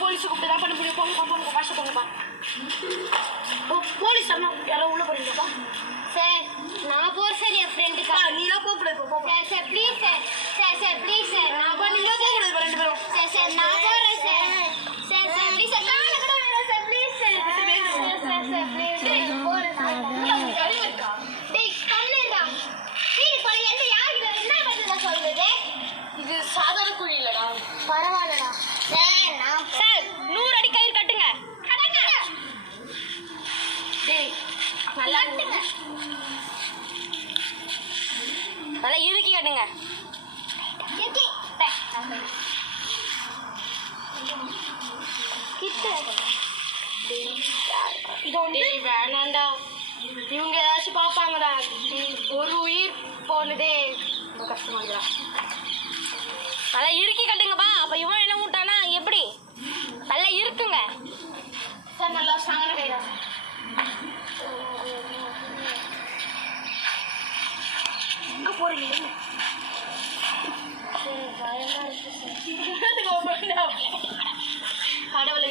Police கூப்பிட்டு தான் பண்ண முடியும். போங்க போங்க வாஷ போங்கப்பா. போலீஸ் அண்ணா யாரோ உள்ள போறீங்கப்பா. சார் நான் போற சார் என் ஃப்ரெண்டுக்கா. நீலாம் போக கூடாது போ. Sir sir please sir. Sir sir please sir. நான் போக நீங்க போக கூடாது ரெண்டு பேரும். சார் சார் நான் போறேன் sir. Sir sir please sir கால கூட வேணாம் sir please sir. Sir sir please போறேன் சார். கறிவு இருக்கா? டேய் கண்ணேடா. வீடு போற என்ன யாருக்கு என்ன பண்றத சொல்றது? இது சாதாரண குழி இல்லடா. பரவாயில்லடா. சார் நான் சார் 100 அடி கயிறு கட்டுங்க. கட்டுங்க. டேய் நல்லா கட்டுங்க. நல்லா இறுக்கி கட்டுங்க. இறுக்கி. கிட்ட. டேய் வேணாண்டா. இவங்க ஏதாச்சும் பார்ப்பாங்கடா. ஒரு உயிர் போனதே ரொம்ப கஷ்டமா இருக்குடா. நல்லா இறுக்கி கட்டுங்கப்பா. அப்ப இவன் என்ன விட்டானா எப்படி? நல்லா இருக்குங்க சார். நல்லா ஸ்ட்ராங்கான கைடா. எங்க போறீங்க? கடவுளை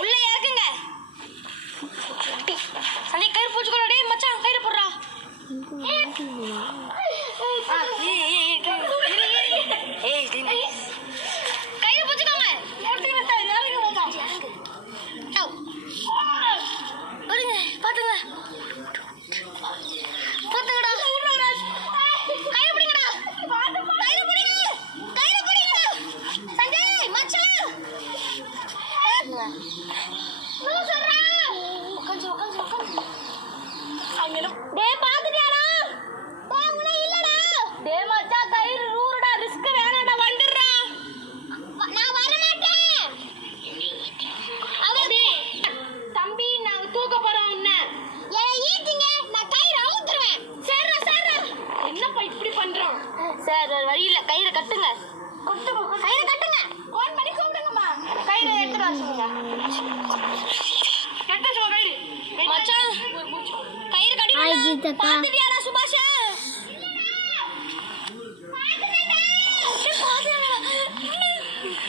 உள்ள இறக்குங்க. சண்டை கயிறு பூச்சிக்கொள்ள. டேய் மச்சான் கயிறு போடுறா. கயிறு பூச்சிக்கோங்க. பாத்துங்க பாத்துங்கடா. கயிறு பிடிங்கடா. கயிறு பிடிங்க. கயிறு பிடிங்க. சஞ்சய் மச்சான் சொல்றா. உட்காந்து உட்காந்து உட்காந்து அங்க டேய் பாத்துட்டியாடா? டேய் உனே இல்லடா. டேய் மச்சான் கயிறு ரூறுடா. ரிஸ்க் வேணாம்டா. வந்துடுறா. நான் வர மாட்டேன். அவதே தம்பி நாங்க தூக்க போறோம். என்ன ஏய் ஈட்டிங்க. நான் கயிறு அவுத்துறேன். சரிடா சரிடா. என்னப்பா இப்படி பண்றோம்? சார் வேற வழி இல்ல. கயிறை கட்டுங்க. கயிறை கட்டுங்க. ஃபோன் பண்ணி கூப்பிடுங்கம்மா. கயிறை எடுத்துட்டு வர சொல்லுங்க. கட்ட சொல்ல கயிறு. மச்சான் கயிறு கட்டிடுடா. பாத்துட்டியாடா சுபாஷ்?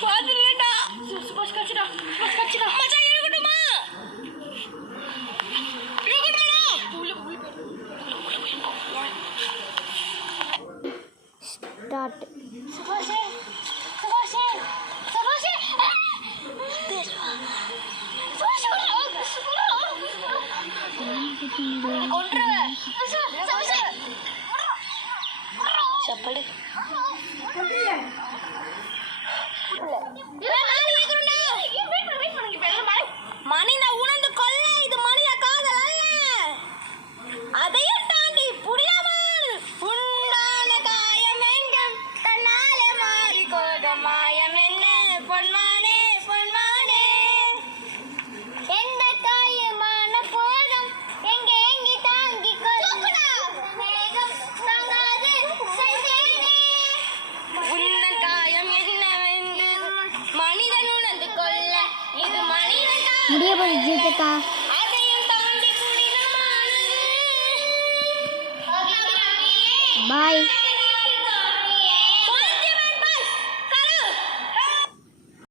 பாத்துட்டேடா. சுபாஷ் கச்சிடா. சுபாஷ் கச்சிடா. மச்சான் இருக்கட்டுமா? இருக்கட்டுமா? ஸ்டார்ட். சுபாஷ் சுபாஷ் சுபாஷ் சப்படு மனித உணர்ந்து கொள்ள. இது மனித காதல் அல்ல. அதையும் தாண்டி புரியாமல் உண்டான காயம் எங்கும் தன்னாலே மாறி கோத மாயம் என்ன பொன்மானே பொன்மானே. எந்த காயமான போதும் எங்கே எங்கி தாங்கி மேகம் தாங்காது செல்வேனே. உந்தன் காயம் என்னவென்று மனிதன் உணர்ந்து கொள்ள. இது மனிதன் முடிய போய் ஜீவிதா. அதையும் தாண்டி புனிதமானது. பாய்.